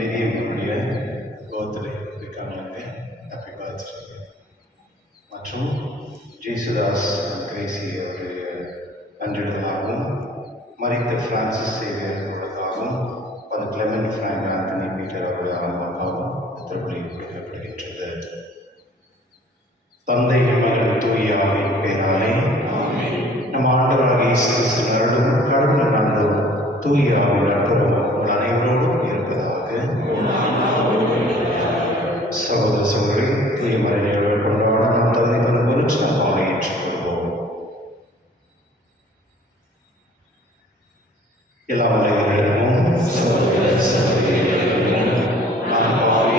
மேரியம்னுடைய birthday இருக்காங்களே, happy birthday. மற்றும் Yesudas Crazy அவருடைய அன்றையதாகவும், மரித்த பிரான்சிஸ் சேவியர் அவர்களுக்காகவும், பல கிளெமெண்ட் பிராங்க் ஆந்தனி பீட்டர் அவருடைய ஆன்மாக்காகவும் திருப்பலி கொடுக்கப்படுகின்றது. தந்தை மகன் தூய ஆவியின் பெயராலே நம் ஆண்டவராகிய இயேசு கிறிஸ்துவின் அருளும் கடவுளின் அன்பும் தூய ஆவியின் நட்புறவும் உங்கள் அனைவரோடும் இருப்பதாக. சகோதர சகோதரி, தூய மறைநிலைகள் கொண்டாட நாம் தகுதி பெறும் பொருட்டு நாம் பாலை ஏற்றுக்கொள்வோம். எல்லா மலைகளிடமும் சகோதர சகோதரிகளிடமும் நான் பாவை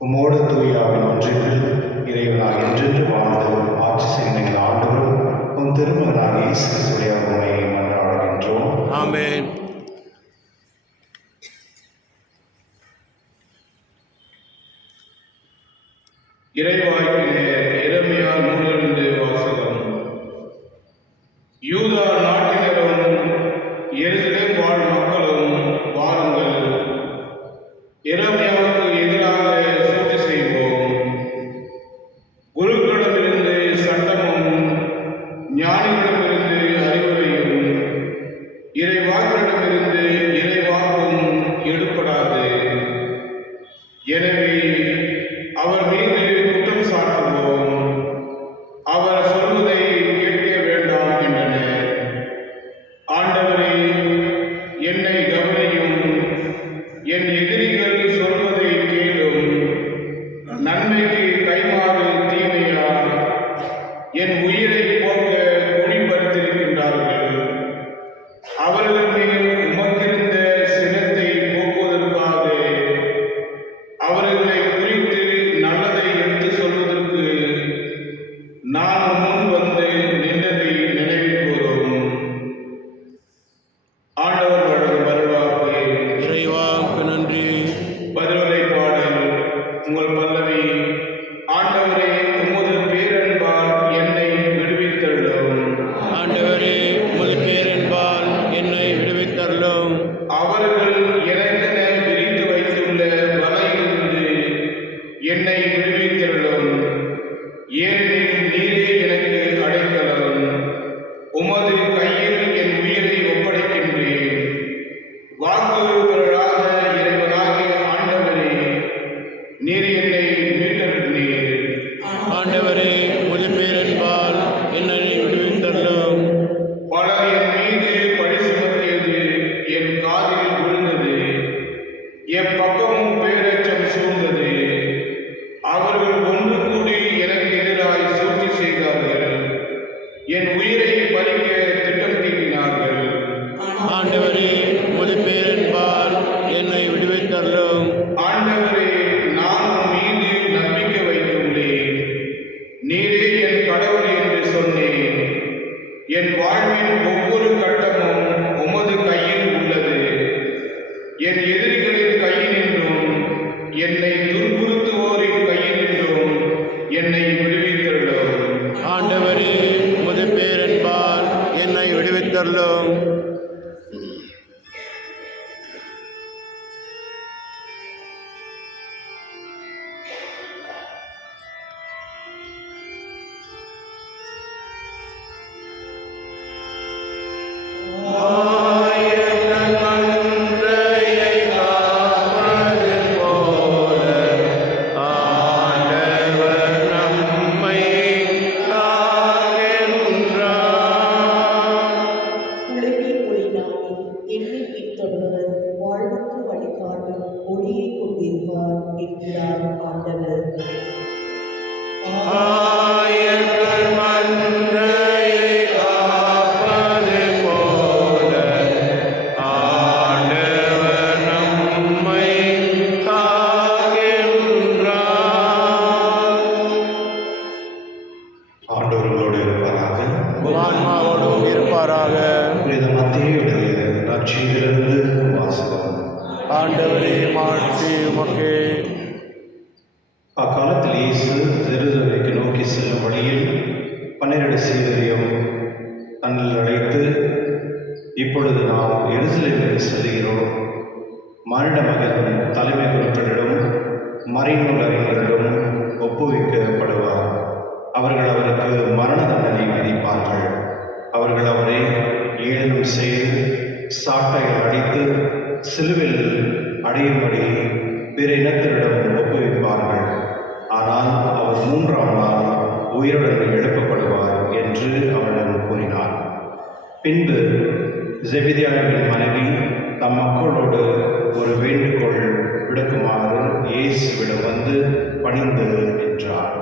உம்மோடு தூயாவின் ஒன்றில் இறைவனாக என்றென்று வாழ்ந்து ஆட்சி செய்கின்ற ஆண்டவரும் உன் திருமகனாக இயேசு கிறிஸ்துவின் உம்மை மன்றாடுகின்றோம். ஆமென். இறைவாக்கிலே எரேமியா நூலிலிருந்து வாசகம். யூதா நாட்டினரும் எருசலேம் வாழ் மக்களும் வாருங்கள், எரேமியாவுக்கு எதிராக சூழ்ச்சி செய்வோம். குருக்களிடமிருந்து சட்டமும் ஞானிகளிடமிருந்து அறிவுரையும் இறைவாக்கிடமிருந்து இறைவாக்கும் எடுப்படாது. எனவே அவர் மீது குற்றம் ஆண்டவரே உமது பேரன்பால் என்னை விடுவித்தருளும். பலர் என் மீது பழி சுமத்தியது என் காதில் விழுந்தது. என் பக்கமும் பேரச்சம் சூழ்ந்தது. அவர்கள் ஒன்று கூடி எனக்கு எதிராய் சூழ்ச்சி செய்தார்கள். என் உயிரை பறிக்க திட்டம் தீட்டினார்கள். ஆண்டவரே உமது பேரன்பால் என்னை விடுவித்தருளும். ஆண்டவரே, நான் உம் மீது நம்பிக்கை வைத்துள்ளேன். நீரே என் கடவுள் என்று சொன்னேன். என் வாழ்வின் ஒவ்வொரு கட்டமும் உமது கையில் உள்ளது. என் எதிரிகளின் கையினின்றும் என்னை துன்புறுத்துவோரின் கையினின்றும் என்னை விடுவித்தருளும். ஆண்டவரே உமது பேரன்பால் என்னை விடுவித்தருளும். உலகில் ஒளிநாடி என்னை பின்தொடர்வர் வாழ்வுக்கு வழிகாட்டும் ஒளியை கொண்டிருப்பார் என்கிறார் ஆண்டவர். ஆண்டவர்களோடு இருப்பாராக. ஆன்மாவோடும் இருப்பாராக. புனித மத்தேயுடைய நற்செய்தியிலிருந்து வாசகம். ஆண்டவரே மாட்சி உமக்கே. அக்காலத்தில் இயேசு ஜெருசலேமுக்கு நோக்கி செல்லும் வழியில் 12 சீடரையும் தன்னில் அழைத்து, இப்பொழுது நாம் எருசலேமுக்கு செல்கிறோம். மானிட மகன் தலைமை குருக்களிடம் மறைநூல் அறிஞர்களிடம் ஒப்புவிக்கப்படுவார். அவர்கள் அவருக்கு மரண தண்டனை விதிப்பார்கள். அவர்கள் அவரை ஏளனம் செய்து சாட்டைகள் அடித்து சிலுவையில் அடையும்படி பிற இனத்தினரிடம் ஒப்புவிப்பார்கள். ஆனால் அவர் 3ஆம் நாள் உயிருடன் எழுப்பப்படுவார் என்று அவரிடம் கூறினார். பின்பு செபெதியாவின் மனைவி தம் மக்களோடு ஒரு வேண்டுகோள் விடுக்குமாறு இயேசுவிடம் வந்து பணிந்து நின்றார்.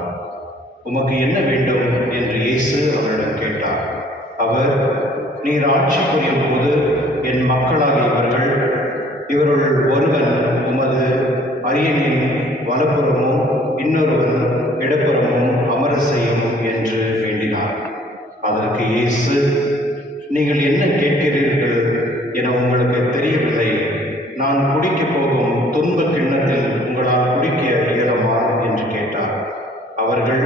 உமக்கு என்ன வேண்டும் என்று இயேசு அவரிடம் கேட்டார். அவர், நீர் ஆட்சி புரியும் போது என் மக்களாகிய இவருள் ஒருவன் உமது அரியணையின் வலப்புறமும் இன்னொருவன் இடப்புறமும் அமர செய்யும் என்று வேண்டினார். அதற்கு இயேசு, நீங்கள் என்ன கேட்கிறீர்கள் என உங்களுக்கு தெரியவில்லை. நான் குடிக்கப் போகும் துன்ப கிண்ணத்தில் உங்களால் குடிக்க இயலுமா என்று கேட்டார். அவர்கள்,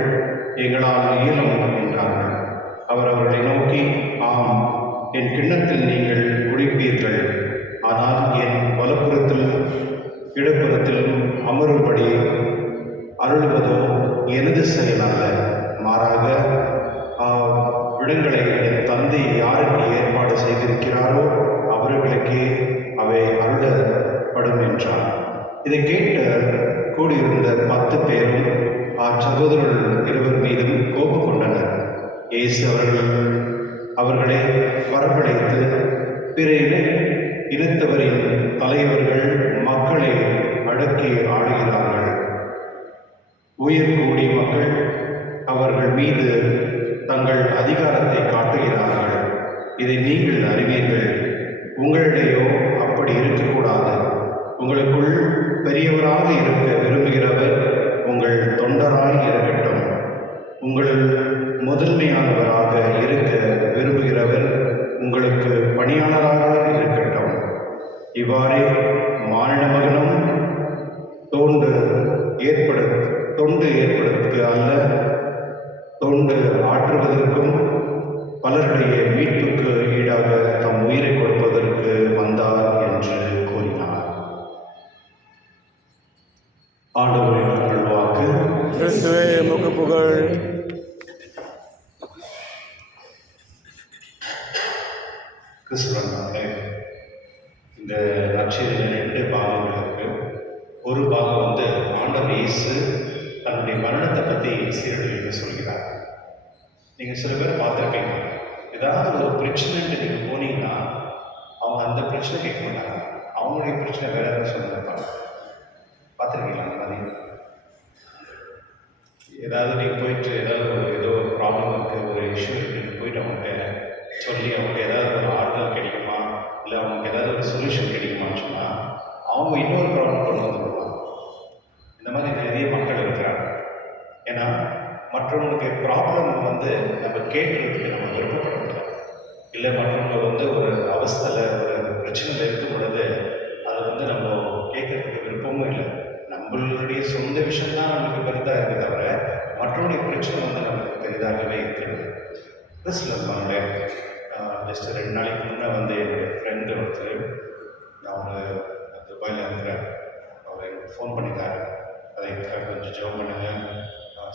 எங்களால் இயலும் என்றார்கள். அவர் அவர்களை நோக்கி, ஆம், என் கிண்ணத்தில் நீங்கள் குடிப்பீர்கள். ஆனால் என் வலப்புறத்தில் இடப்புறத்தில் அமரும்படி அருள்வதோ எனது செயல் அல்ல. மாறாக விடங்களை என் தந்தை யாருக்கு ஏற்பாடு செய்திருக்கிறாரோ அவர்களுக்கே அவை அருளப்படும் என்றார். இதை கேட்டு கூடியிருந்த 10 பேரும் சகோதரர்கள் 2 மீதும் கோபம் கொண்டனர். இயேசு அவர்களை வரவழைத்து, பிற இனத்தவரின் தலைவர்கள் மக்களை அடக்கி ஆளுகிறார்கள். உயிர் கூடி மக்கள் அவர்கள் மீது தங்கள் அதிகாரத்தை காட்டுகிறார்கள். இதை நீங்கள் அறிவீர்கள். உங்களிடையோ அப்படி இருக்கக்கூடாது. உங்களுக்குள் பெரியவராக இருக்க விரும்புகிறவர் உங்கள் தொண்டராய் இருக்கட்டும். உங்கள் முதன்மையானவராக இருக்க விரும்புகிறவர் உங்களுக்கு பணியாளராக இருக்கட்டும். இவ்வாறே மானிட மகனும் தொண்டு ஏற்படுத்த அல்ல, தொண்டு ஆற்றுவதற்கும் பலருடைய மீட்புக்கு ஈடாக தம் உயிரை கொடுப்பதற்கு வந்தார் என்று கூறினார். ஆண்டவரின் அருள்வாக்கு. கிறிஸ்துவே உமக்கு புகழ். கிறிஸ்துவனாலே இந்த நற்செய்தியில் 2 பாகங்கள் இருக்கு. ஒரு பாகம் ஆண்டவர் இயேசு தன்னுடைய மரணத்தை பற்றி சீரழிவு சொல்கிறார். நீங்கள் சில பேர் பார்த்துருப்பீங்க, ஏதாவது ஒரு பிரச்சனைன்ட்டு நீங்கள் போனீங்கன்னா அவங்க அந்த பிரச்சனை கேட்க மாட்டாங்க, அவங்களுடைய பிரச்சனை வேற ஏதாவது சொல்லியிருப்பாங்க. பார்த்துருக்கீங்களா அந்த மாதிரி? ஏதாவது நீங்கள் போயிட்டு ஏதோ ஒரு ப்ராப்ளம் இருக்குது, ஒரு இஷ்யூ இருக்குன்னு போயிட்டு அவங்கள்ட்ட சொல்லி அவங்களுக்கு ஏதாவது ஒரு ஆறுதல் கிடைக்குமா, இல்லை அவங்களுக்கு ஏதாவது ஒரு சொல்யூஷன் கிடைக்குமான்னு சொன்னால் அவங்க இன்னொரு ப்ராப்ளம் கொண்டு வந்துடுவாங்க. இந்த மாதிரி நிறைய மக்கள் இருக்கிறாங்க. ஏன்னா மற்றவங்களுக்கு ப்ராப்ளம் வந்து நம்ம கேட்கறதுக்கு நம்ம விருப்பப்படுறதில்ல, இல்லை மற்றவங்க வந்து ஒரு அவஸ்தையில் ஒரு பிரச்சனையில் இருக்கும் பொழுது அதை வந்து நம்ம கேட்கறதுக்கு விருப்பமும் இல்லை. நம்மளுடைய சொந்த விஷயம்தான் நம்மளுக்கு பெரிதாக இருக்குது தவிர மற்றவங்களுடைய பிரச்சனை வந்து நமக்கு பெரிதாகவே இருக்கிறது. கிறிஸ்துவனுடைய ஜஸ்ட் 2 நாளைக்கு முன்னே வந்து என்னுடைய ஃப்ரெண்டு ஒருத்தர், அவங்க துபாயில் இருக்கிறார், அவர் எனக்கு ஃபோன் பண்ணிட்டார், அதை கொஞ்சம் ஜெபம் பண்ணுங்க,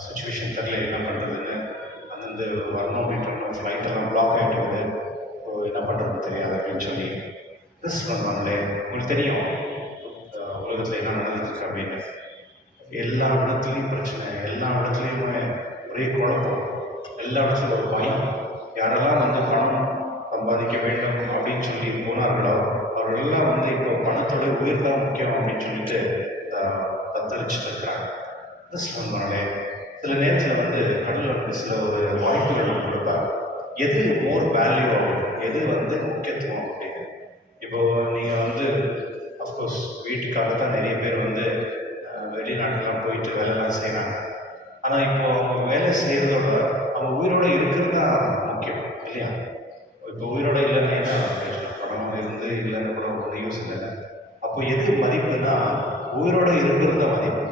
சுச்சுவேஷன் தெரியல என்ன பண்ணுறதுன்னு, அந்தந்த வரணும் அப்படின்ட்டு ஃப்ளைட்டெல்லாம் பிளாக் ஆகிட்டு வருது, ஸோ என்ன பண்ணுறதுன்னு தெரியாது அப்படின்னு சொல்லி. கிறிஸ்துவனுடைய உங்களுக்கு தெரியும் உலகத்தில் என்ன நடந்துருக்கு அப்படின்னு. எல்லா இடத்துலையும் பிரச்சனை, எல்லா இடத்துலையுமே ஒரே குழப்பம், எல்லா இடத்துலையும் ஒரு பயம். யாரெல்லாம் வந்து பணம் சம்பாதிக்க வேண்டும் அப்படின்னு சொல்லி போனார்களோ அவர்களெல்லாம் வந்து இப்போ பணத்தோட உயிர் தான் முக்கியம் அப்படின்னு சொல்லிட்டு தத்தளிச்சுட்டு இருக்கிறாங்க. கிறிஸ்துவனுடைய சில நேரத்தில் வந்து கடவுளுக்கு சில ஒரு வாய்ப்புகள் கொடுப்பார். எது மோர் வேல்யூ ஆகும், எது வந்து முக்கியத்துவம் அப்படின்னு. இப்போ நீங்கள் வந்து அஃப்கோர்ஸ் வீட்டுக்காக தான் நிறைய பேர் வந்து வெளிநாட்டுலாம் போயிட்டு வேலைலாம் செய்கிறாங்க. ஆனால் இப்போ அவங்க வேலை செய்கிறதோட அவங்க உயிரோடு இருக்கிறது தான் முக்கியம் இல்லையா? இப்போ உயிரோடு இல்லைன்னா பணம் இருந்து இல்லைன்னு கூட ஒரு யூஸ் இல்லை. அப்போ எது மதிப்புன்னா உயிரோடு இருக்கிறது தான் மதிப்பு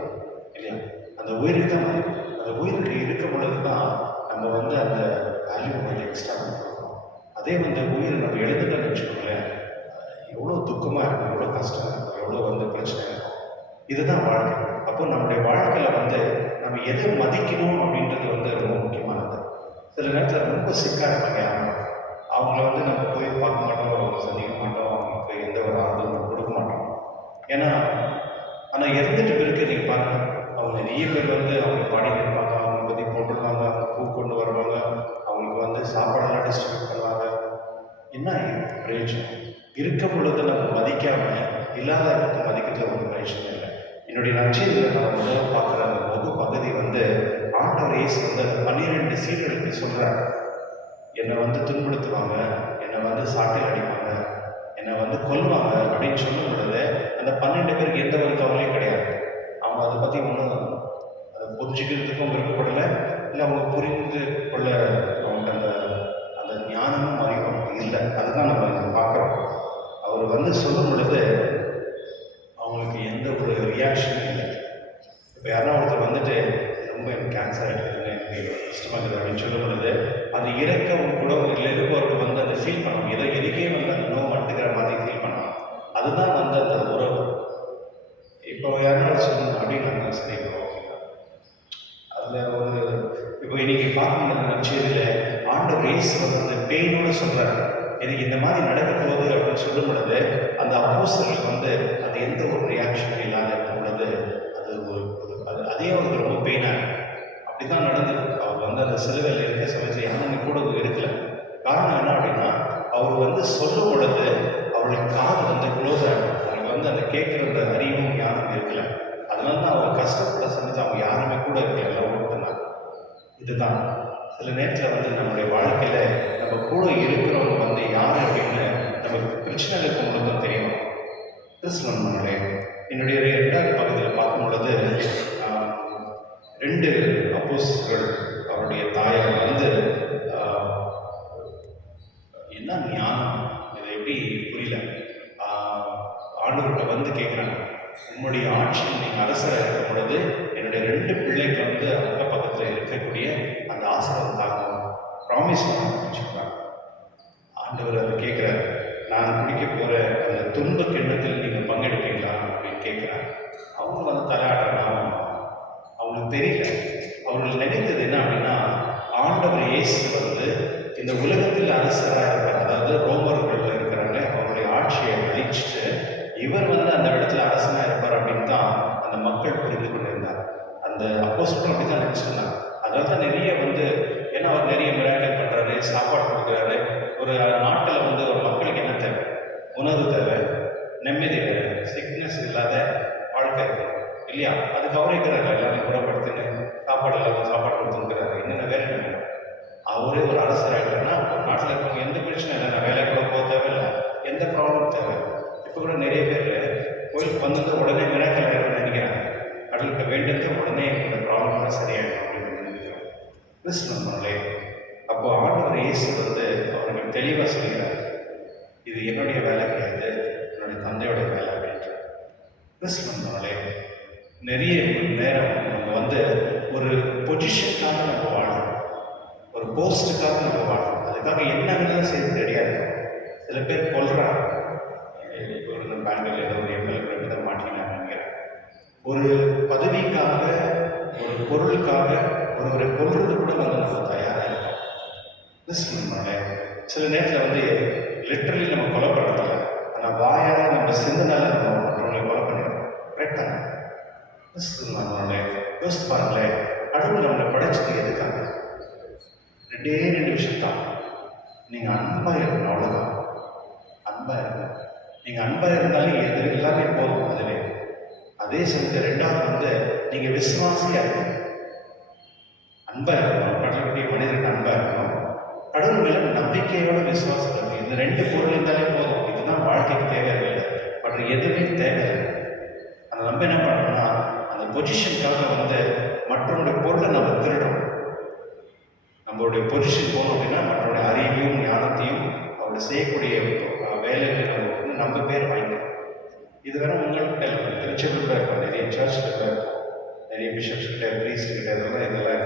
இல்லையா? அந்த உயிருக்கு தான் மதிப்பு. அந்த உயிருக்கு இருக்க பொழுது தான் நம்ம வந்து அந்த வேல்யூ வந்து எக்ஸ்ட்ரா கொடுக்கணும். அதே வந்து உயிரை நம்ம எழுந்துட்டோம்னு வச்சுக்கோங்களேன், எவ்வளோ துக்கமாக இருக்கும், எவ்வளோ கஷ்டம் இருக்கும், எவ்வளோ வந்து பிரச்சனை இருக்கும். இதுதான் வாழ்க்கை. அப்போ நம்முடைய வாழ்க்கையில் வந்து நம்ம எதை மதிக்கணும் அப்படின்றது வந்து ரொம்ப முக்கியமானது. சில நேரத்தில் ரொம்ப சிக்காக இருப்பாங்க யாரும், அவங்கள வந்து நம்ம போய் பார்க்க மாட்டோம், அவங்க சந்திக்க மாட்டோம், அவங்களுக்கு எந்த ஒரு ஆறுதலும் கொடுக்க மாட்டோம். ஏன்னா ஆனால் இறந்துட்டு பிறகு நீங்கள் பாருங்கள், அவங்க நிறைய பேர் வந்து அவங்க பாடிட்டு இருப்பாங்க, அவங்க பற்றி போட்டுருவாங்க, அவங்க பூ கொண்டு வருவாங்க, அவங்களுக்கு வந்து சாப்பாடெல்லாம் டிஸ்ட்ரிபியூட் பண்ணுவாங்க. என்ன பிரயோஜனம்? இருக்க பொழுது நம்ம மதிக்காமல் இல்லாத மதிக்கிறதுல ஒரு பிரயோஜனம் இல்லை. என்னுடைய நற்செய்தியில் நான் வந்து பார்க்குற அந்த பொது பகுதி வந்து ஆண்டவர் இயேசு வந்து அந்த 12 சீடர்களுக்கு சொல்கிறார், என்னை வந்து துன்புறுத்துவாங்க, என்னை வந்து சாட்டையில் அடிப்பாங்க, என்னை வந்து கொல்லுவாங்க அப்படின்னு சொல்லும் பொழுது அந்த 12 பேருக்கு எந்த ஒரு கவலையும் கிடையாது. அவங்க அதை பற்றி ஒன்றும் அதை புரிஞ்சுக்கிறதுக்கும் விருப்பப்படலை, இல்லை அவங்க புரிந்து கொள்ள அவங்க அந்த அந்த ஞானமும் அறிவும் இல்லை. அதுதான் நம்ம பார்க்குறோம். அவர் வந்து சொல்லும் பொழுது அவங்களுக்கு எந்த ஒரு ரியாக்ஷனும் இல்லை. இப்போ யாரா ஒருத்தர் வந்துட்டு ரொம்ப எனக்கு கேன்சர் ஆகிடுதுங்க, எனக்கு கஷ்டமாக இருக்குது அப்படின்னு சொல்லும் பொழுது அது இறக்கவும் கூட இல்லை, இருப்பவருக்கு வந்து அதை ஃபீல் பண்ணணும், ஏதோ எதுக்கே வந்து அந்த நோய் மட்டுக்கிற மாதிரி ஃபீல் பண்ணணும். அதுதான் வந்து அந்த உறவு. இப்போ யாரும் சொல்லணும் அப்படின்னாங்க, சரி ஓகேங்களா. அதில் ஒரு இப்போ இன்னைக்கு பார்க்கணும் நற்செய்தியில் ஆண்டவர் இயேசு வந்து பெயினோடு சொல்கிறார், எனக்கு இந்த மாதிரி நடக்க போகுது அப்படின்னு சொல்லும் பொழுது அந்த அப்போஸ்தலர்களுக்கு வந்து அது எந்த ஒரு ரியாக்ஷனும் இல்லாத இருக்கும் பொழுது அது அதே அவருக்கு ரொம்ப பெயினாக அப்படி தான் நடந்தது. அவர் வந்து அந்த சிலுவையில் இருக்க சமயத்தில் யாருமே கூட இருக்கல. காரணம் என்ன அப்படின்னா அவர் வந்து சொல்லும் பொழுது அவர்களுக்கு காது வந்து க்ளோஸ் ஆகிடும், அவங்களுக்கு வந்து அந்த கேட்குற அந்த அறிவும் யாரும் இருக்கல. அதனால தான் அவர் கஷ்டப்பட்ட சமயத்தில் அவங்க யாருமே கூட இருக்கல, எல்லாம் ஓட்டுனாங்க. இதுதான் சில நேரத்தில் வந்து நம்மளுடைய வாழ்க்கையில் நம்ம கூட இருக்கிறவங்க வந்து யார் அப்படின்னு நமக்கு பிரச்சனை இருக்கும் பொழுது தெரியும். கிறிஸ்துவனுடைய என்னுடைய 2வது பகுதியில் பார்க்கும் பொழுது 2 அப்போஸ்தலர்கள் அவருடைய தாயார் வந்து என்ன ஞானம், இதை எப்படி புரியல, ஆண்டவர்கிட்ட வந்து கேட்குறாங்க, உங்களுடைய ஆட்சியில் நீங்கள் அரசராக இருக்கும் பொழுது என்னுடைய 2 பிள்ளைகள் வந்து அக்க பக்கத்தில் இருக்கக்கூடிய அந்த ஆசீர்வாதம் தாங்க ப்ராமிஸ் பண்ணணும்னு சொல்கிறாங்க. ஆண்டவர் அதை கேட்குறாரு, நான் குடிக்க போகிற அந்த துன்ப கிண்ணத்தில் நீங்கள் பங்கெடுப்பீங்களா அப்படின்னு கேட்குறாங்க. அவங்க வந்து தலையாடுறாங்க, அவங்களுக்கு தெரியல. அவர்கள் நினைத்தது என்ன அப்படின்னா ஆண்டவர் இயேசு வந்து இந்த உலகத்தில் அரசராக இருக்கிறார், அதாவது ரோமர்கள் இருக்கிறாங்க, அவருடைய ஆட்சியை அழிச்சிட்டு இவர் வந்து அந்த இடத்துல அரசனாக இருப்பார் அப்படின்னு தான் அந்த மக்கள் புரிந்து கொண்டிருந்தார். அந்த அப்போஸ்தலர்கள் அப்படி தான் நினச்சிருந்தாங்க. அதனால தான் நிறைய வந்து ஏன்னா அவர் நிறைய மிராக்கல் பண்ணுறாரு, சாப்பாடு கொடுக்குறாரு. ஒரு நாட்டில் வந்து ஒரு மக்களுக்கு என்ன தேவை? உணவு தேவை, நிம்மதி தேவை, சிக்னஸ் இல்லாத வாழ்க்கை இருக்கணும் இல்லையா? அதுக்கு அவரே இருக்கிறாரு, எல்லாரும் குணப்படுத்துன்னு சாப்பாடு இல்லாமல் சாப்பாடு கொடுத்துருக்கிறாரு. என்னென்ன வேலை என்ன வேணும்? அவரே ஒரு அரசர் ஆகிட்டாருன்னா ஒரு நாட்டில் இருக்கவங்க எந்த பிரச்சனை இல்லை, நான் வேலைக்கு கூட போக தேவையில்லை, எந்த ப்ராப்ளம் தேவை. இப்போ கூட நிறைய பேர் கோயிலுக்கு வந்தது உடனே மிராக்கல் ஆகிடும்னு நினைக்கிறாங்க. கடவுள்கிட்ட வேண்டியது உடனே இந்த ப்ராப்ளம்லாம் சரியாயிடும் அப்படின்னு நினைக்கிறாங்க. கிறிஸ்துவர்களே, அப்போ ஆண்டவர் இயேசு வந்து அவர்கள் தெளிவாக சொல்கிறார், இது என்னுடைய வேலை கிடையாது, என்னுடைய தந்தையோட வேலை அப்படின்ற. கிறிஸ்துவர்களே, நிறைய நேரம் நம்ம வந்து ஒரு பொசிஷனுக்காக நம்ம வாழணும், ஒரு போஸ்ட்டுக்காக நம்ம வாழணும், அதுக்காக என்ன வேணாலும் செய்து ரெடியாக இருக்கும். சில பேர் கொல்றாங்க, ஒரு பேங்கில் ஏதோ ஒரு எம்எல்ஏ தான் மாட்டினாங்க நினைக்கிறேன். ஒரு பதவிக்காக, ஒரு பொருளுக்காக ஒருவரை கொல்றது கூட வந்து நம்ம தயாராக இருக்கோம். கிறிஸ்துவர்களே, சில நேரத்தில் வந்து லிட்டரலி நம்ம கொலை பண்ணுறதில்ல, ஆனால் வாயால் நம்ம சிந்தனால நம்ம மற்றவங்களை கொலை பண்ணிடுறோம். கரெக்ட் தானே? கிறிஸ்துவர்களே, யோசித்து பாருங்களேன், கடவுள் நம்மளை படைச்சது எதுக்காக? ரெண்டு விஷயத்தான். நீங்கள் அன்பாக இருக்கணும், அவ்வளோதான். அன்பாக இருக்கணும். நீங்கள் அன்பாக இருந்தாலே எது எல்லாமே போகும் அதிலே. அதே சமயத்தில் ரெண்டாவது வந்து நீங்கள் விசுவாசியாக இருக்கணும், அன்பாக இருக்கணும், கடவுளுடைய மனிதனுக்கு அன்பாக இருக்கணும், கடவுள் மேலே நம்பிக்கையோட விசுவாசம் இருக்கணும். இந்த ரெண்டு பொருள் இருந்தாலே போதும். இதுதான் வாழ்க்கைக்கு தேவையில்லை, மற்ற எதுவுமே தேவையில்லை. அதை நம்ம என்ன பண்ணணும்னா, அந்த பொசிஷனுக்காக வந்து மற்றவங்களுடைய பொருளை நம்ம திருடணும். நம்மளுடைய பொசிஷன் போகணும் அப்படின்னா மற்றவருடைய அறிவையும் ஞானத்தையும் அவருடைய செய்யக்கூடிய வேலைகளை நம்ம பேர் வாங்கிக்கணும். இது வேற உங்கள்கிட்ட இல்லை, திருச்செந்தூர் இருக்கும், நிறைய சர்ச்சில் இருக்கும், நிறைய பிஷப்ஸ் கிட்ட, ப்ரீஸ்ட் கிட்ட, இதெல்லாம் இருக்கும்,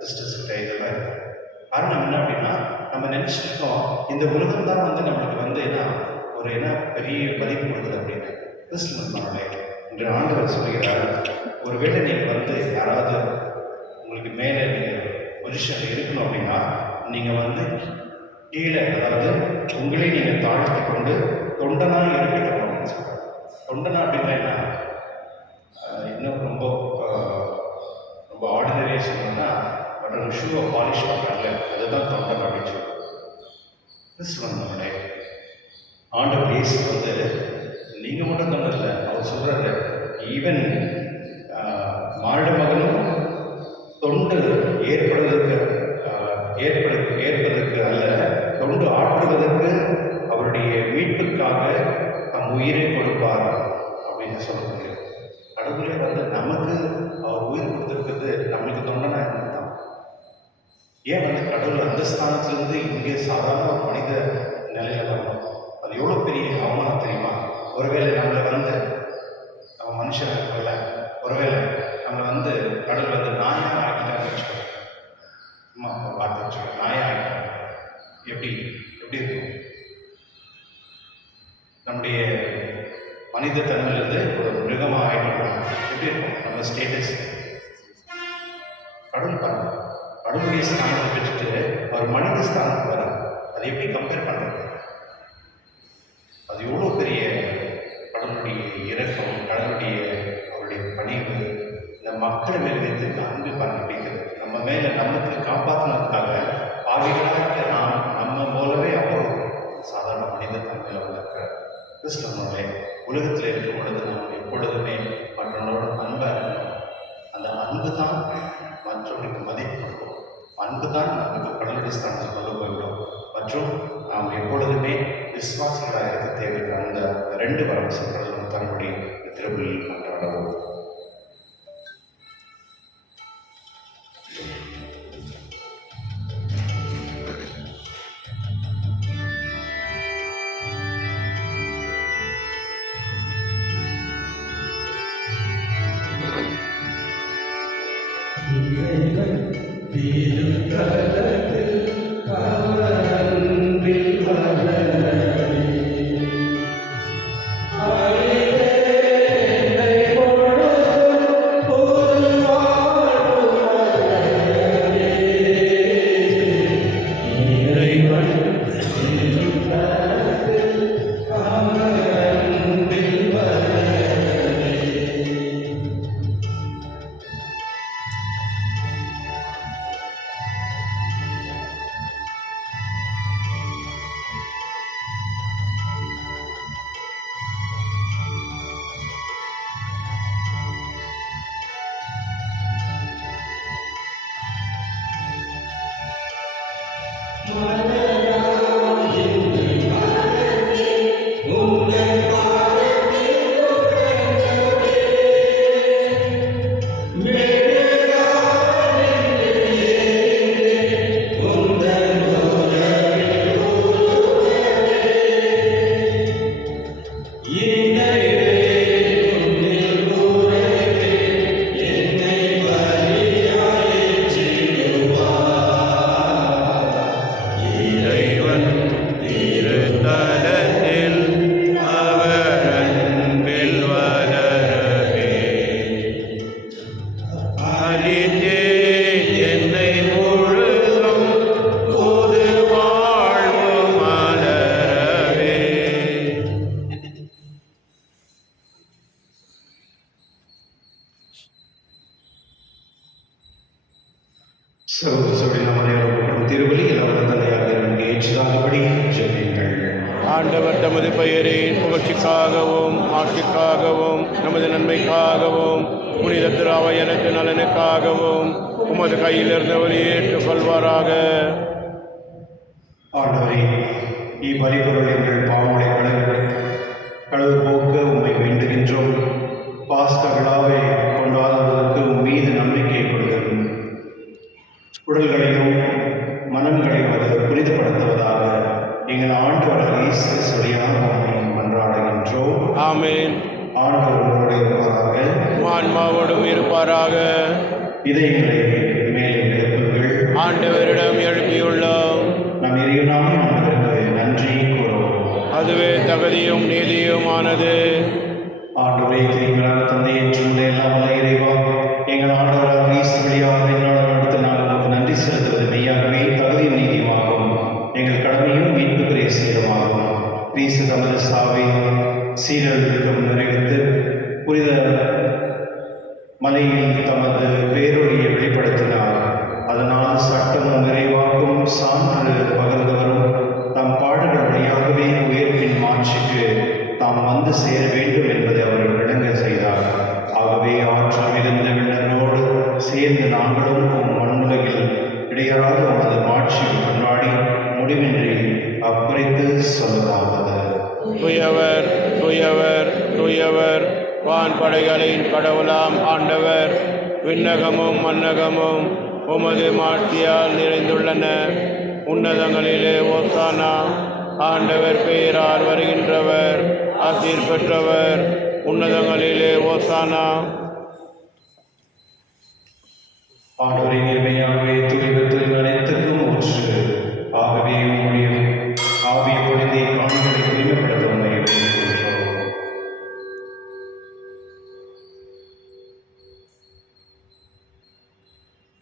சிஸ்டர்ஸ் கிட்ட இதெல்லாம் இருக்கும். காரணம் என்ன அப்படின்னா, நம்ம நினச்சிருக்கோம் இந்த உலகம் தான் வந்து நம்மளுக்கு வந்து என்ன பெரிய மதிப்பு கொடுக்குது அப்படின்னு. கிறிஸ்துவர்களே, இன்று ஆண்டவர் சொல்கிறார், ஒருவேளை நீங்கள் வந்து யாராவது உங்களுக்கு மேலே நீங்கள் பொசிஷனில் இருக்கணும் அப்படின்னா நீங்கள் வந்து கீழே, அதாவது உங்களே நீங்கள் தாழ்த்தி கொண்டு தொண்டனாக இருக்கட்டும் அப்படின்னு சொல்கிறார். தொண்டனா அப்படின்னா என்ன? இன்னும் ரொம்ப ஆர்டினரியாக சொல்லணும்னா மற்ற ஷூவை பாலிஷ் பண்ணுறாங்க, அதுதான் தொண்டன் அப்படின்னு சொல்லுவாங்க. கிறிஸ்துவர்களே, ஆண்டவர் இயேசு வந்து நீங்கள் மட்டும் தொண்டர் இல்லை, அவர் சொல்கிறாரு, ஈவன் மானிட மகனும் தொண்டு ஏற்பதற்கு அல்ல, தொண்டு ஆற்றுவதற்கு அவருடைய மீட்புக்காக நம் உயிரை கொடுப்பார் அப்படின்னு சொல்ல முடியும். கடவுளே வந்து நமக்கு அவர் உயிர் கொடுத்துருக்கிறது நம்மளுக்கு தொண்டனா இருந்துதான். ஏன் வந்து கடவுள் அந்த ஸ்தானத்திலிருந்து இங்கே சாதாரண ஒரு மனித நிலையில வரணும்? அது எவ்வளோ பெரிய அவமானம் தெரியுமா? ஒருவேளை நம்மளை வந்து நம்ம மனுஷன் இருக்கல, ஒருவேளை நம்மளை வந்து கடவுள் வந்து நாயாக ஆக்கிட்டான்னு வச்சுக்கோங்க, அம்மா வார்த்தை வச்சுக்கோங்க, நாயாக ஆகிட்டாங்க, எப்படி இருக்கும்? நம்முடைய மனித தன்மையிலிருந்து ஒரு மிருகமாக ஆகிட்டோம், எப்படி இருக்கும் நம்ம ஸ்டேட்டஸ்? கடவுள் பாருங்க, கடவுளுடைய ஸ்தானத்தை வச்சுட்டு அவர் மனித ஸ்தானத்துக்கு வர, அதை எப்படி கம்பேர் பண்ணுறது? அது எவ்வளோ பெரிய கடவுளுடைய இரக்கம், அவருடைய பணிவு, இந்த மக்களை மேல் வைத்து அன்பு பண்ணிக்கிறது. நம்ம மேலே நமக்கு காப்பாற்றினதுக்காக பாவிகளாக நம்ம போலவே அவர் சாதாரண மனித தன்மையில் வந்திருக்கிறார். கிறிஸ்தவர்களே, உலகத்தில் இருக்கும் பொழுது நாம் எப்பொழுதுமே மற்றவங்களோட அன்பாக இருக்கணும். அந்த அன்பு தான் மற்றவர்களுக்கு மதிப்பு கொடுக்கும், அன்பு தான் நமக்கு கடவுளுடைய ஸ்தானத்தை கொண்டு போய்விடும். மற்றும் நாம் எப்பொழுதுமே விசுவாசிகளாக இருக்க தேவை. அந்த ரெண்டு வரவசங்களும் தன்னுடைய திருவிழில் கொண்டாடவும். இறைவன் திருத்தலத்தில் அவர் அன்பில் வளரவே அளித்தே என்னை முழுதும் பொது வாழ்வு மலரவே. சகோதர நம்முடைய திருவள்ளியில் அவர் தந்தையாக ஏற்றதாகபடி ஜெபியுங்கள். ஆண்டவர் தமது பெயரின் புகழ்ச்சிக்காகவும் ஆட்சிக்காகவும் நமது நன்மைக்காகவும் புனித திராவை எனக்கு நலனுக்காகவும் உமது கையிலிருந்து வெளியேற்றுக் கொள்வாராக. ஆண்டவரே, இப்பரிபொருள் எங்கள் பாவங்களை களவு போக்க உம்மை வேண்டுகின்றோம். பாஸ்க விழாவை கொண்டாடுவதற்கு உம் மீது நம்பிக்கை கொடுக்கிறோம். உடல்களையும் மனங்களையும் அது புனிதப்படுத்துவதாக எங்கள் ஆண்டவர் இயேசு கிறிஸ்துவின் உம்மை மன்றாடுகின்றோம். ஆமென். ஆண்டவர் உங்களோடு இருப்பதாக. ஆன்மாவோடும் இருப்பாராக. இதயங்களை மேலும் எழுப்புங்கள். ஆண்டவரிடம் எழுப்பியுள்ளோம். நம் இறைவனான ஆண்டவருக்கு நன்றி கூறுவோம். அதுவே தகுதியும் நீதியுமானது. ஆண்டவரே, தீங்களான தந்தை என்றும் எல்லாம் வல்ல இறைவா, எங்கள் ஆண்டவராக கிறிஸ்து வழியாக எங்களோட நடத்த நாங்கள் நமக்கு நன்றி செலுத்துவது மெய்யாகவே தகுதியும் நீதியுமாகும். எங்கள் கடமையும் மீட்புக்குரிய செயலுமாகும். கிறிஸ்து தமது சாவை சீரர்களுக்கு நிறைவேற்று புனித மலையில் தமது பேரொழியை வெளிப்படுத்தினார். அதனால் சட்டமும் நிறைவாக்கும் சான்று பகிர்ந்தவரும் தம் பாடுகள் வழியாகவே உயர்வின் மாட்சிக்கு தாம் வந்து சேர வேண்டும் என்பதை அவர் விளங்க செய்தார். ஆகவே ஆற்றல் மிகுந்த விண்ணரோடு சேர்ந்து நாங்களும் மண்ணுலகில் இடையராக உமது மாட்சியை கொண்டாடி முடிவின்றி அப்புறைத்து சொல்லலாவது. துயவர் துயவர் துயவர் வான்படைகளின் கடவுளாம் ஆண்டவர். விண்ணகமும் மன்னகமும் உமது மாட்சியால் நிறைந்துள்ளன. உன்னதங்களிலே ஓசானா. ஆண்டவர் பெயரால் வருகின்றவர் ஆசீர் பெற்றவர். உன்னதங்களிலே ஓசானா. ஆண்டவரின் இனிமையாகவே துணிவத்தில் அனைத்துக்கும் ஊற்று. ஆகவே உம்முடைய ஆவிய பொழுதை காணிகளை தூய்மைப்படுத்த உண்மை வேண்டுகின்றோம்.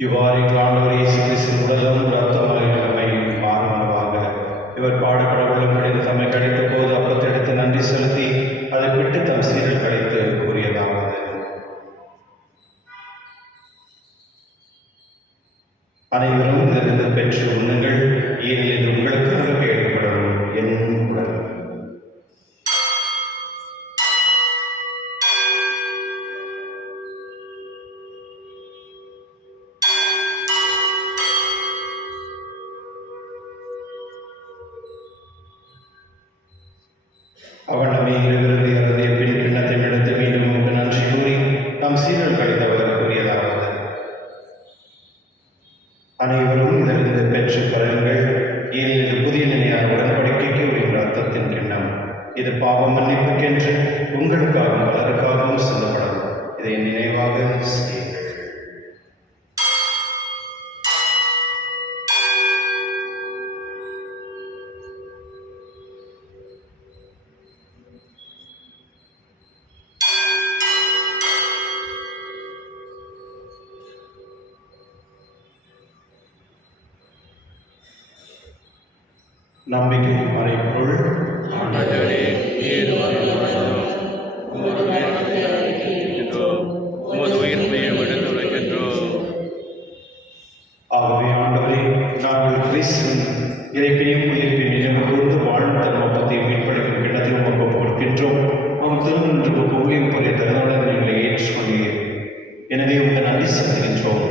இவ்வாறு ஆண்டவர் இயேசு கிறிஸ்துவின் உடலும் இரத்தமாய் மாறுவதாக இவர் பாடுபடவுள்ள மனித தம்மை கழித்த போது அப்பத்தெடுத்து நன்றி செலுத்தி அதை விட்டு தம் சீரில் கழித்து கூறியதாவது: அனைவரும் இதிலிருந்து பெற்று உண்ணுங்கள், ஏனெனில் இது உங்களுக்காக கேட்கப்படும் என் உடல். அவனமே இருவிருந்தை அருந்திய பின் கிண்ணத்தை எடுத்து மீண்டும் உமக்கு நன்றி கூறி தம் சீரல் கழித்தவர் கூறியதாவது: அனைவரும் இதிலிருந்து பெற்று பருங்கள், ஏனெனில் இது புதிய நிலையான உடன்படிக்கைக்கு உரிய இரத்தத்தின் கிண்ணம். இது பாவம் மன்னிப்புக்கென்று உங்களுக்காகவும் பலருக்காகவும் சொல்லப்படும். இதை நினைவாக செய்யுங்கள். நம்பிக்கை மறைபொருள். ஆண்டவரே, நீர் வருகிறோம். உமது உயிர்ப்பை அறிவிக்கின்றோம். உமது உயிர்ப்பையும் எடுத்துரைக்கின்றோம். ஆகவே ஆண்டவரே, நாங்கள் கிறிஸ்துவின் இறைப்பையும் உயிர்ப்பினையும் கூர்ந்து வாழ்ந்த நோக்கத்தை மீட்பளிக்கும் கிண்ணத்தை உமக்கு கொடுக்கின்றோம். அவன் திருமணத்திற்கு ஊழியம் புரிய தருணம் எங்களை ஏற்றுக்கொண்டீர். எனவே உங்கள் நன்றி செலுத்துகின்றோம்.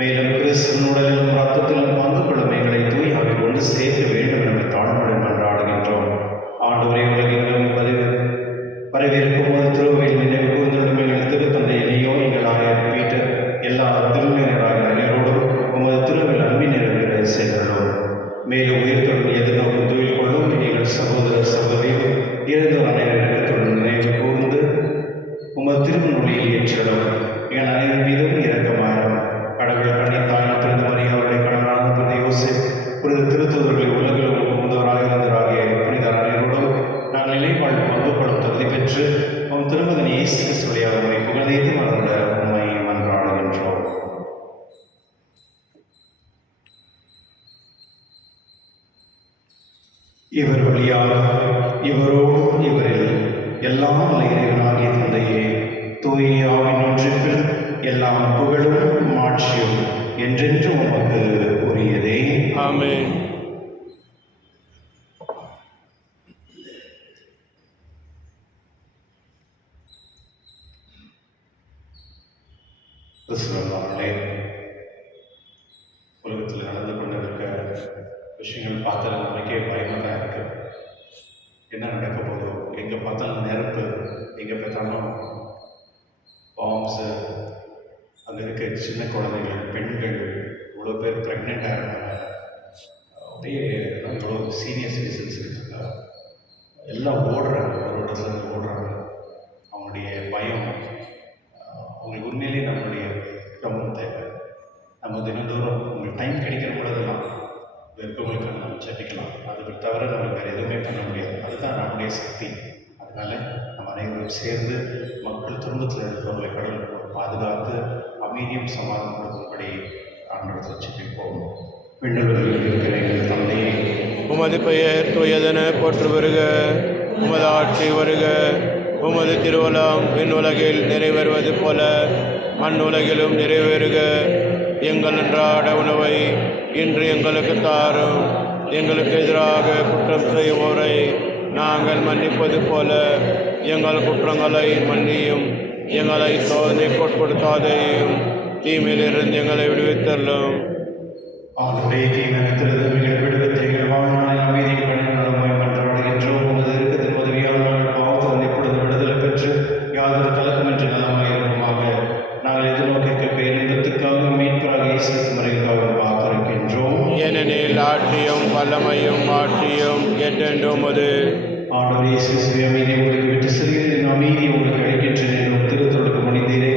மேலும் கிறிஸ்துவின் உடலிலும் ரத்தத்திலும் பங்கு கொள்ளும் எங்களை தூயாவில் ஒன்று மேலும் உயிர்த்தொழில் எதிர்நோக்கும் தொழில் கொள்ளும் எங்கள் சகோதர சகோதரியும் இறந்தோர் அனைவருக்கும் நினைவு கூர்ந்து உமது திருமணொழியில் ஏற்றிடும் எங்கள் அனைவரின் மீதும் இரக்கமாயிரும். கடவுள் கண்ணித்தாயின் பிறந்த மரியா அவருடைய கணவனான புனித யோசேப் புனித திருத்தூதர்களை உலகில் உங்களுக்கு முதல்வராக இருந்தவராகிய புனித அனைவரோடும் நாங்கள் நிலைவாழ் பங்கு கொள்ளும் தகுதி பெற்று உம் திருமகன் இயேசு கிறிஸ்து வழியாக உம்மை புகழ்ந்து மலர்ந்த உண்மை மன்றாடுகின்றோம். இவர் வழியாக இவரோடு இவரில் எல்லாம் இறைவனாகிய தந்தையே தூய ஆவின் ஒன்றிற்குள் எல்லாம் புகழும் மாட்சியும் என்றென்றும் உமக்கு உரியதே. ஆமென். கிறிஸ்துவர்களே, உலகத்தில் நடந்து கொண்டிருக்க விஷயங்கள் பார்த்தாலும் நமக்கே பயமாக தான் இருக்கு. என்ன நடக்க போதோ, எங்கே பார்த்தாலும் நெருப்பு, எங்கே பார்த்தாலும் பாம்ஸு, அங்கே இருக்க சின்ன குழந்தைகள், பெண்கள், இவ்வளோ பேர் ப்ரெக்னெண்ட்டாக இருக்காங்க. அப்படியே இவ்வளோ சீனியர் சிட்டிசன்ஸ் இருக்காங்க, எல்லாம் ஓடுறாங்க, ஒரு இடத்துல ஓடுறாங்க. அவங்களுடைய பயம், அவங்களுக்கு உண்மையிலேயே நம்மளுடைய கவனம் தேவை. நம்ம தினந்தோறும் உங்களுக்கு டைம் கிடைக்கிற பொழுதெல்லாம் இருக்கவங்களுக்கு நம்ம சட்டிக்கலாம். அதுக்கு தவிர நம்ம வேறு எதுவுமே பண்ண முடியாது. அதுதான் நம்முடைய சக்தி. அதனால் நம்ம அனைவரும் சேர்ந்து மக்கள் துன்பத்தில் இருக்கிறவங்களை கடவுள் பாதுகாத்து அமைதியும் சமாதானம் கொடுக்கும்படி ஆண்டவரை ஜெபிப்போம். விண்ணுலகில் இருக்கிற எங்கள் தந்தையே, உமது பெயர் தூயதென போற்று வருக. உமது ஆட்சி வருக. உமது திருவலம் விண்ணுலகில் நிறைவேறுவது போல மண்ணுலகிலும் நிறைவேறுக. எங்கள் அன்றாட உணவை இன்று எங்களுக்கு தாரும். எங்களுக்கு எதிராக குற்றம் செய்வோரை நாங்கள் மன்னிப்பது போல எங்கள் குற்றங்களை மன்னியும். எங்களை சோதனைக்குட்படுத்தாதையும் தீமையிலிருந்து எங்களை விடுவித்தள்ளும். ஆண்டவரே, தீமையிலிருந்து எங்கள் விடுவித்து எங்கள் வாழ்நாளில் அமைதி கணிதமாய் மன்றாடுகின்றோம். உமது இருக்கத்தின் உதவியால் நாங்கள் பாவத்தில் இப்பொழுது விடுதலை பெற்று யாதொரு கலக்கமின்றி நலமாய் இருப்போமாக. நாங்கள் எதிர்நோக்கிற்கு பேரின்பத்துக்காக மீட்பராக இயேசு மறைவுக்காக காத்திருக்கின்றோம். ஏனெனில் ஆட்சியும் வல்லமையும் ஆட்சியும் என்றென்றும் அது. ஆண்டவர் இயேசு அமைதியை உங்களுக்கு விட்டு சிறிய அமைதியை உங்களுக்கு அளிக்கின்றேன் என்றும் திருத்தொழுக்கு மனிதரே,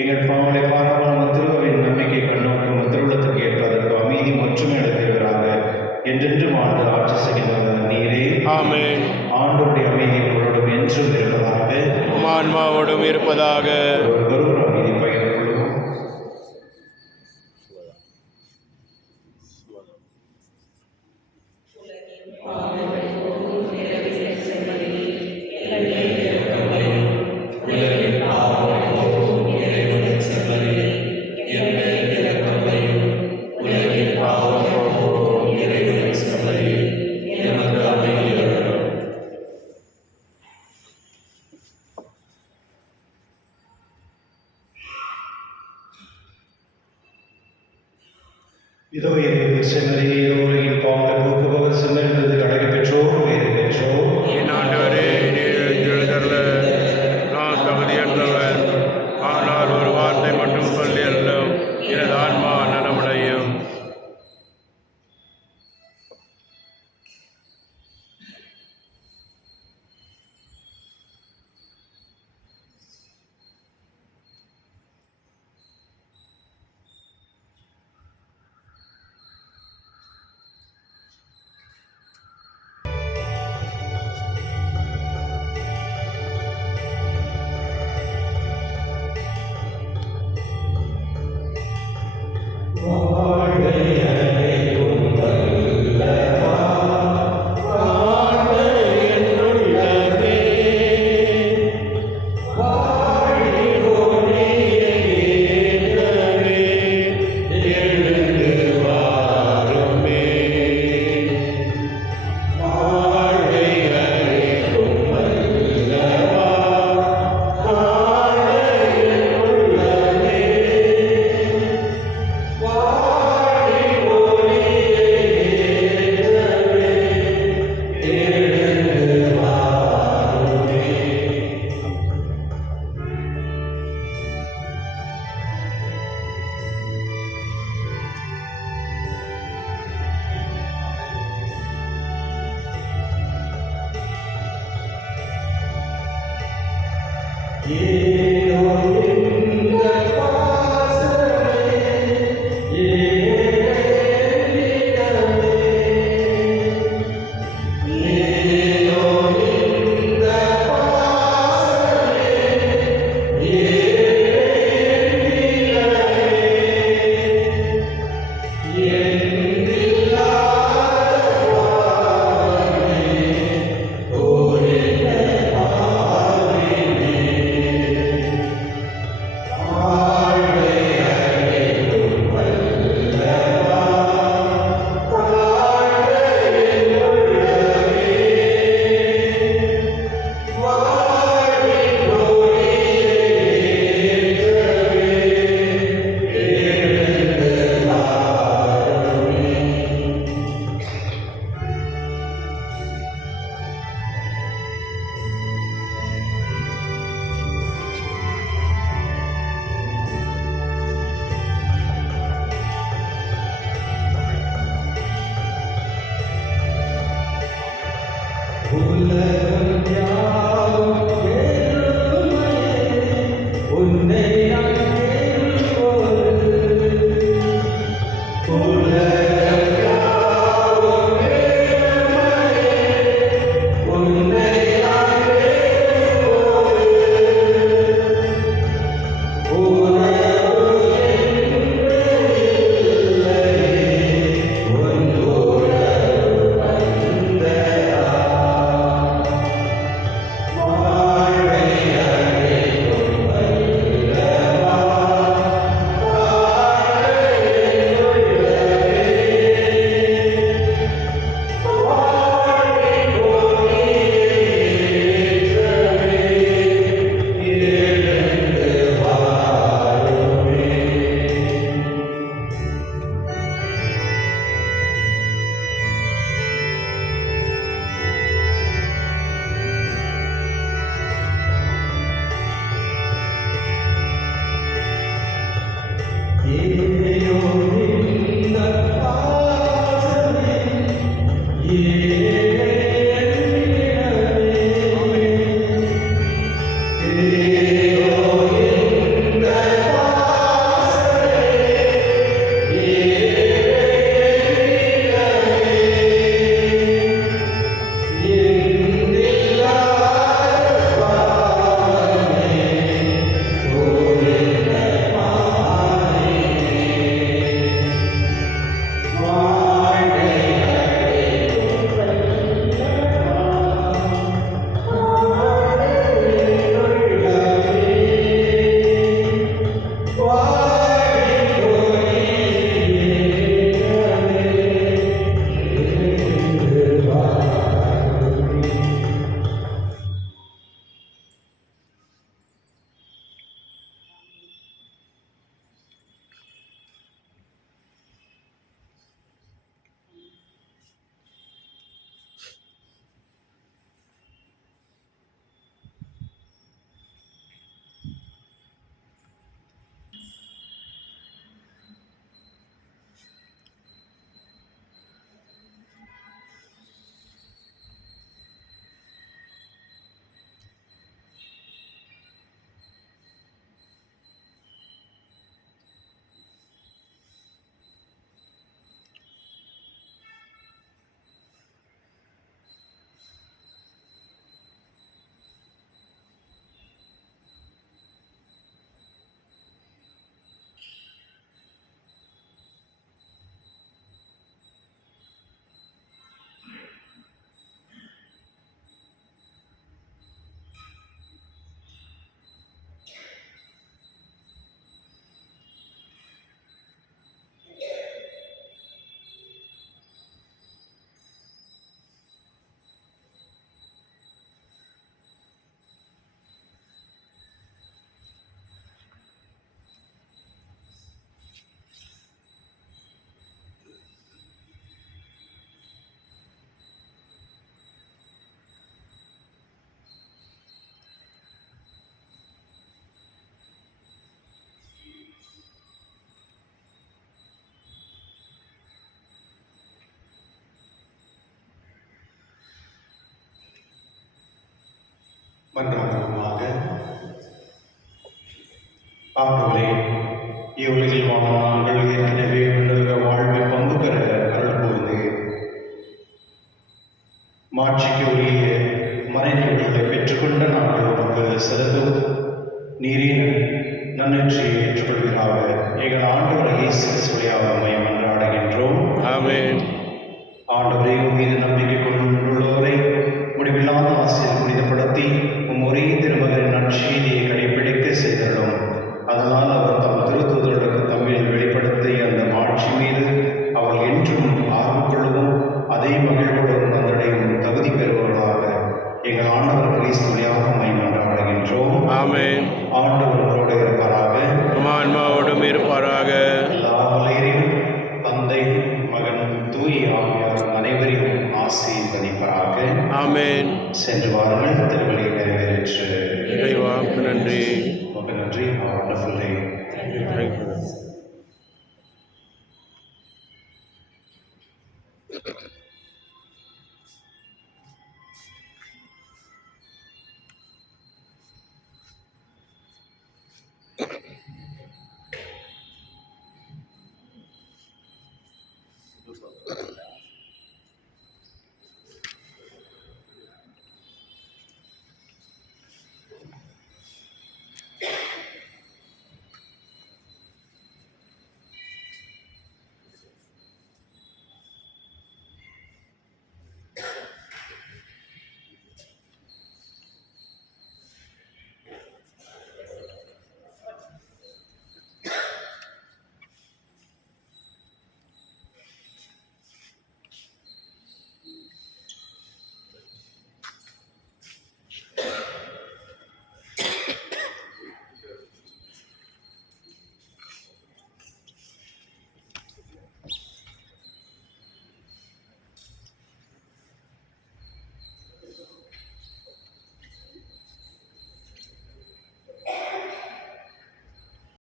எங்கள் பாவங்களை பாராமல் திருவின் நம்பிக்கை கண்ணோக்கும் திருவிழத்துக்கு ஏற்பதற்கு அமைதி ஒற்றுமை அளித்தவராக என்றென்றும் ஆண்டு ஆட்சி செய்கின்றவர் நீரே. ஆமென். ஆண்டவருடைய அமைதி உங்களோடும் என்றும் இருப்பதாக. ஆன்மாவோடும் இருப்பதாக. ஒருவர் அமைதி பகிர்ந்து கொள்வோம். இதோ இறைவன் செம்மறியே, உலகின் பாவங்களை போக்குபவர் செம்மறிந்தது அழகு பெற்றோர் வேறு பெற்றோர். என் ஆண்டவரே, நீர் எழுந்தருள நான் தகுதியற்றவன். ஆனால் ஒரு வார்த்தை மட்டும் சொல்லி அருளும், எனது ஆன்மா நலமடையும். மன்றாடுவோமாக. ஆகவே இவ்வுலகில் வாழும் நாங்கள் ஏற்கனவே உலக வாழ்வில் பங்கு பெற அருள் கூர்ந்து மாட்சிக்கு உரிய மறைநூல்களை பெற்றுக்கொண்ட நாங்கள் உமக்கு செலுத்தும் நீரே நன்னற்றியை ஏற்றுக்கொள்கிறாக எங்கள் ஆண்டவரை இயேசு கிறிஸ்துவியாக உம்மை மன்றாடுகின்றோம். ஆமென். ஆண்டவரே உம் மீது நம்பிக்கை கொண்டுள்ளோரை முடிவில்லாத ஆசையில் புனிதப்படுத்தி உம் ஒரே திருமகனின் நற்செய்தியை கடைபிடிக்க செய்தருளும். அதனால் அவர் தம் திருத்தூதர்களுக்கு தம்மில் வெளிப்படுத்திய அந்த மாட்சி மீது அவர் என்றும் ஆர்வம் கொள்ளவும் அதே மகிழ்வுடன் வந்தடையும் தகுதி பெறுவர்களாக எங்கள் ஆண்டவர் கிறிஸ்து வழியாக உம்மை மன்றாடுகின்றோம். ஆமென். ஆண்டவர் உங்களோடு இருப்பாராக. உம் ஆன்மாவோடும் இருப்பாராக. எல்லா வல்லையரையும் தந்தை மகன் தூய் ஆவியார் அனைவரையும் ஆசீர்வதிப்பாராக. ஆமென். சென்று வாருங்கள், திருவள்ளியை நிறைவேற்று. இறைவாக்கு நன்றி. நன்றி. Wonderful day. Thank you.